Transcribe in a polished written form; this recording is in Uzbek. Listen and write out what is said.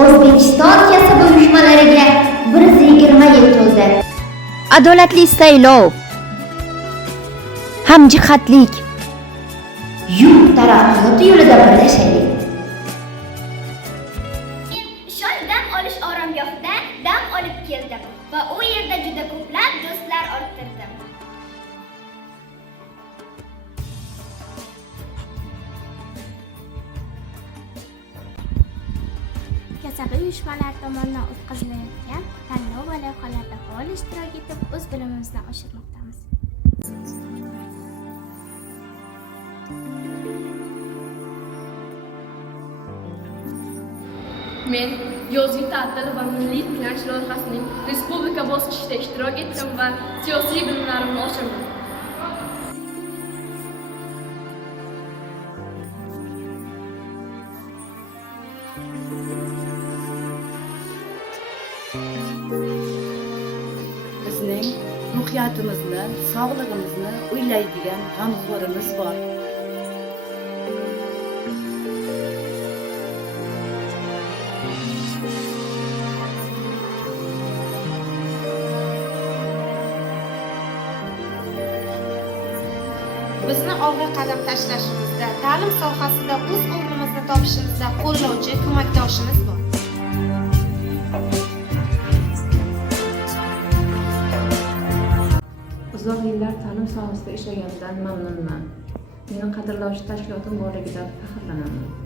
O'zbekiston kasb uyushmalariga 120 yil to'ldi. Adolatli saylov, hamjihatlik, Yurt taraqqiyot yo'lida birlashaylik. Shol dam olish oromgohida dam olib keldim va u yerda juda ko'plab do'stlar orttirdim. Kasaba uyushmalari tomonidan o'tkazilayotgan tanlov va loyihalarda faol ishtirok etib, o'z bilimimizni oshirmoqdamiz. Men yozgi ta'til va milliy tiklanish loyihasining respublika bosqichida ishtirok etdim va siyosiy bilimlarimni oshirdim. Bizning ruhiyatimizni, sog'lig'imizni o'ylaydigan g'amxo'rimiz bor. Bizni olg'a qadam tashlashimizda, ta'lim sohasida o'z o'rnimizni topishimizda qo'llovchi, ko'makdoshimiz bor. Uzoq yillar ta'lim sohasida ishlaganimdan mamnunman. Meni qadrlovchi tashkilotim borligidan faxrlanaman.